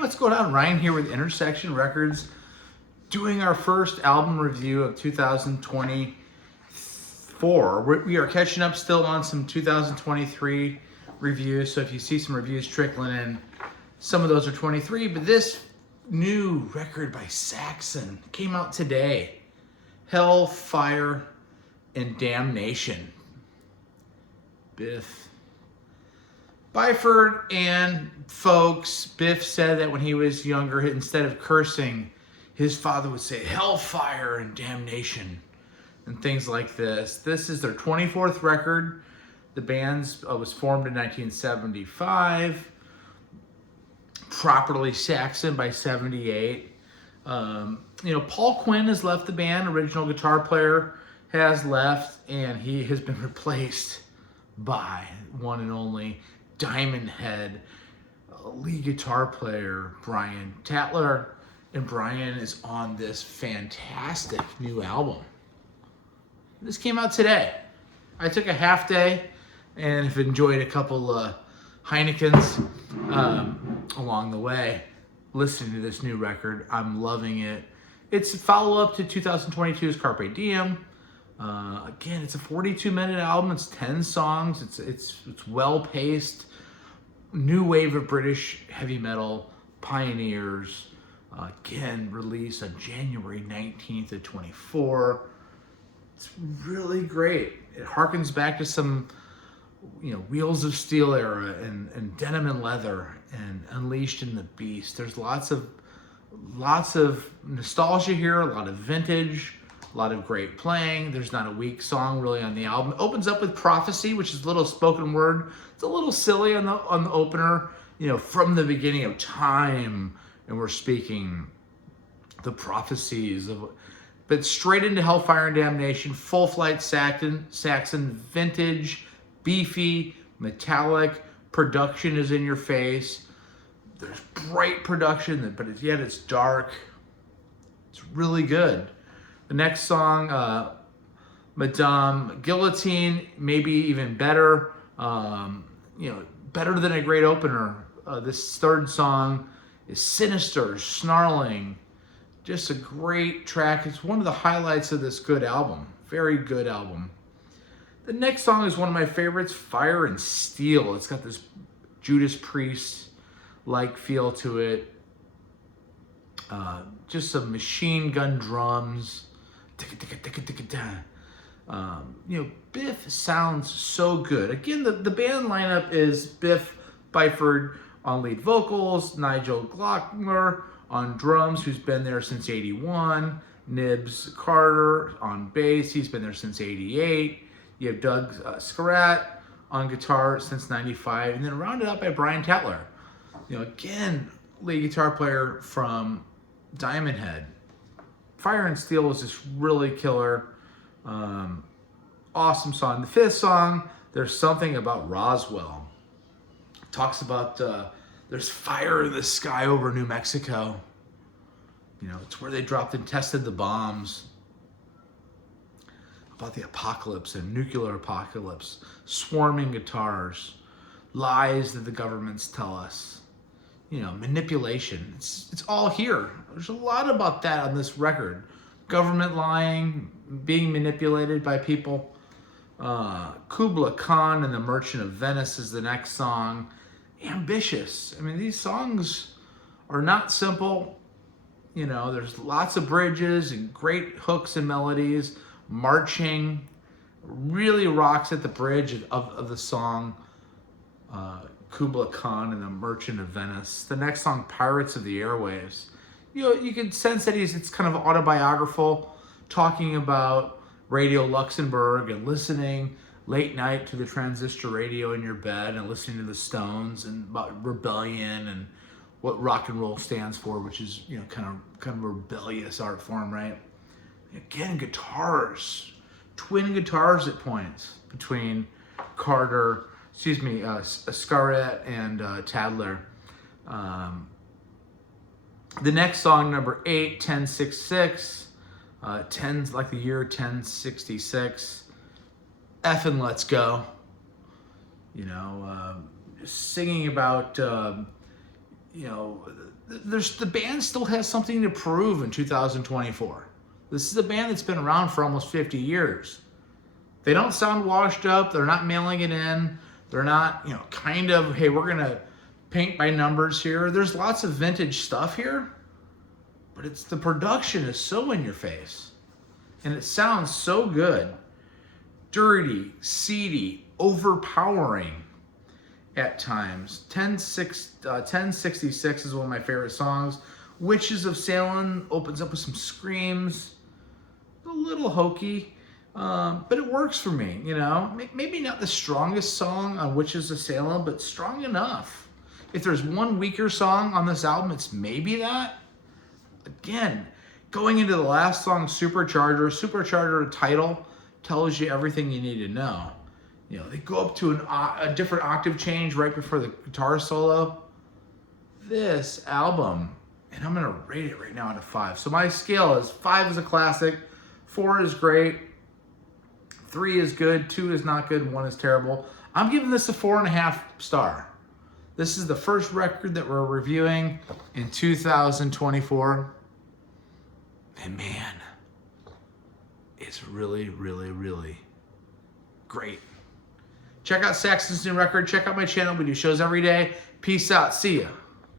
what's going on? Ryan here with Intersection Records, doing our first album review of 2024. We are catching up still on some 2023 reviews, so if you see some reviews trickling in, some of those are 23, but this new record by Saxon came out today. Hell, Fire, and Damnation. Biff Byford and folks. Biff said that when he was younger, instead of cursing, his father would say hellfire and damnation and things like this. This is their 24th record. The band was formed in 1975. Properly Saxon by 78. Paul Quinn has left the band. Original guitar player has left, and he has been replaced by one and only Diamond Head lead guitar player Brian Tatler, and Brian is on this fantastic new album. This came out today. I took a half day and have enjoyed a couple Heinekens along the way listening to this new record. I'm loving it. It's a follow-up to 2022's Carpe Diem. Again, it's a 42-minute album. It's 10 songs. It's well-paced. New wave of British heavy metal pioneers. Again, released on January 19th of 24. It's really great. It harkens back to some, Wheels of Steel era and Denim and Leather and Unleashed in the Beast. There's lots of nostalgia here, a lot of vintage, a lot of great playing. There's not a weak song really on the album. It opens up with Prophecy, which is a little spoken word. It's a little silly on the opener, from the beginning of time, and we're speaking the prophecies of, but straight into Hellfire and Damnation, full flight Saxon, vintage, beefy, metallic, production is in your face. There's bright production, but yet it's dark. It's really good. The next song, Madame Guillotine, maybe even better. Better than a great opener. This third song is sinister, snarling. Just a great track. It's one of the highlights of this good album. Very good album. The next song is one of my favorites, Fire and Steel. It's got this Judas Priest-like feel to it. Just some machine gun drums. Biff sounds so good. Again, the band lineup is Biff Byford on lead vocals, Nigel Glockner on drums, who's been there since 81, Nibs Carter on bass, he's been there since 88. You have Doug Scarratt on guitar since 95, and then rounded out by Brian Tatler. Again, lead guitar player from Diamond Head. Fire and Steel was just really killer. Awesome song. The fifth song, There's Something About Roswell. Talks about there's fire in the sky over New Mexico. It's where they dropped and tested the bombs. About the apocalypse and nuclear apocalypse. Swarming guitars. Lies that the governments tell us. Manipulation. It's all here. There's a lot about that on this record. Government lying, being manipulated by people. Kubla Khan and the Merchant of Venice is the next song. Ambitious. These songs are not simple. There's lots of bridges and great hooks and melodies. Marching. Really rocks at the bridge of the song. Kubla Khan and the Merchant of Venice. The next song, Pirates of the Airwaves. You can sense that it's kind of autobiographical, talking about Radio Luxembourg and listening late night to the transistor radio in your bed and listening to the Stones and about rebellion and what rock and roll stands for, which is kind of rebellious art form, right? Again, guitars, twin guitars at points between Scarratt and Tadler. The next song, number 8, 1066. 10's like the year 1066. Effing Let's Go. Singing about you know, the band still has something to prove in 2024. This is a band that's been around for almost 50 years. They don't sound washed up. They're not mailing it in. They're not, you know, kind of, hey, we're going to paint by numbers here. There's lots of vintage stuff here, but it's the production is so in your face. And it sounds so good. Dirty, seedy, overpowering at times. 1066 is one of my favorite songs. Witches of Salem opens up with some screams. A little hokey, but it works for me, you know. Maybe not the strongest song on Witches of Salem, but strong enough. If there's one weaker song on this album, it's maybe that. Again, going into the last song, Supercharger title tells you everything you need to know. You know, they go up to a different octave change right before the guitar solo. This album, and I'm gonna rate it right now out of 5. So my scale is 5 is a classic, 4 is great, 3 is good, 2 is not good, 1 is terrible. I'm giving this a 4.5 star. This is the first record that we're reviewing in 2024. And man, it's really, really, really great. Check out Saxon's new record. Check out my channel. We do shows every day. Peace out. See ya.